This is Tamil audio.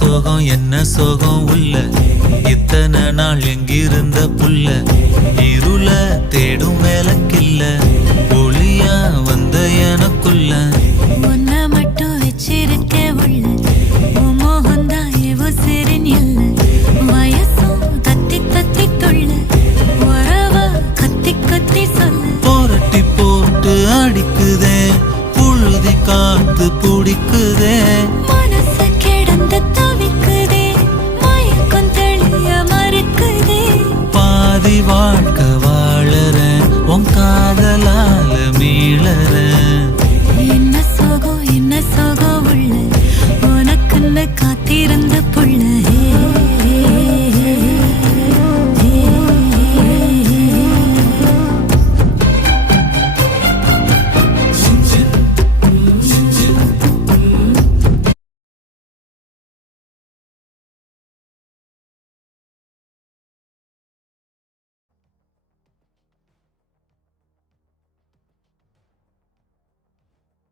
சோகம் என்ன சோகம் உள்ள இத்தனை நாள் எங்கிருந்த புல்ல இருள தேடும் வேலைக்கில்ல ஒளியா வந்த எனக்குள்ள உன்னை மட்டும் வச்சிருக்க உள்ள